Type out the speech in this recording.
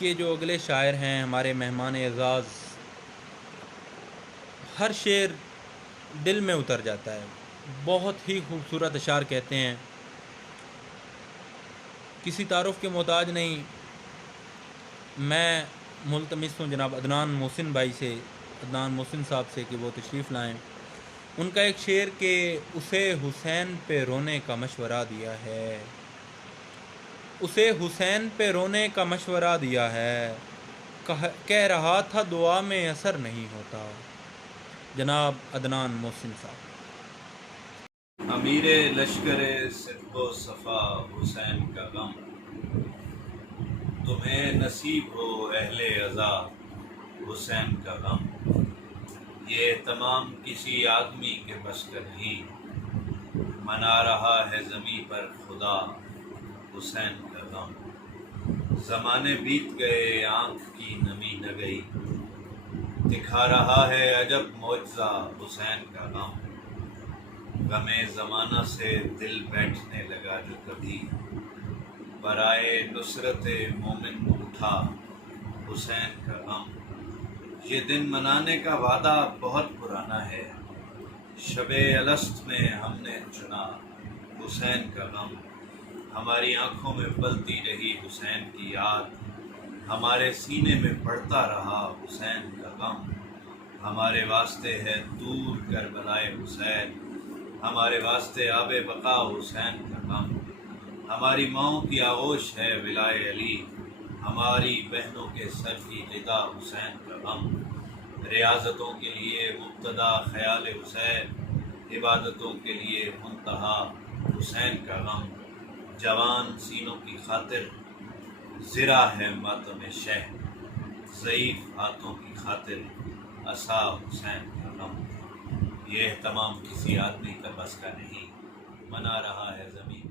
کے جو اگلے شاعر ہیں ہمارے مہمان اعزاز، ہر شعر دل میں اتر جاتا ہے، بہت ہی خوبصورت اشعار کہتے ہیں، کسی تعارف کے محتاج نہیں۔ میں ملتمس ہوں جناب عدنان محسن بھائی سے، عدنان محسن صاحب سے کہ وہ تشریف لائیں۔ ان کا ایک شعر کہ اسے حسین پہ رونے کا مشورہ دیا ہے، اسے حسین پہ رونے کا مشورہ دیا ہے، کہہ رہا تھا دعا میں اثر نہیں ہوتا۔ جناب عدنان محسن صاحب۔ امیر لشکر صدق و صفا حسین کا غم، تمہیں نصیب ہو اہل عزا حسین کا غم، یہ تمام کسی آدمی کے بس کا نہیں، منا رہا ہے زمیں پر خدا حسین کا غم۔ زمانے بیت گئے آنکھ کی نمی نہ گئی، دکھا رہا ہے عجب معجزہ حسین کا غم۔ غم زمانہ سے دل بیٹھنے لگا جو کبھی، برائے نصرت مومن اٹھا حسین کا غم۔ یہ دن منانے کا وعدہ بہت پرانا ہے، شب الست میں ہم نے چنا حسین کا غم۔ ہماری آنکھوں میں پلتی رہی حسین کی یاد، ہمارے سینے میں بڑھتا رہا حسین کا غم۔ ہمارے واسطے ہے دور کربلائے حسین، ہمارے واسطے آب بقا حسین کا غم۔ ہماری ماؤں کی آغوش ہے ولائے علی، ہماری بہنوں کے سر کی غذا حسین کا غم۔ ریاضتوں کے لیے مبتدا خیال حسین، عبادتوں کے لیے منتہا حسین کا غم۔ جوان سینوں کی خاطر زرہ ہے ماتم شہ، ضعیف ہاتھوں کی خاطر عصا حسین کا غم۔ یہ تمام کسی آدمی کا بس کا نہیں، منا رہا ہے زمین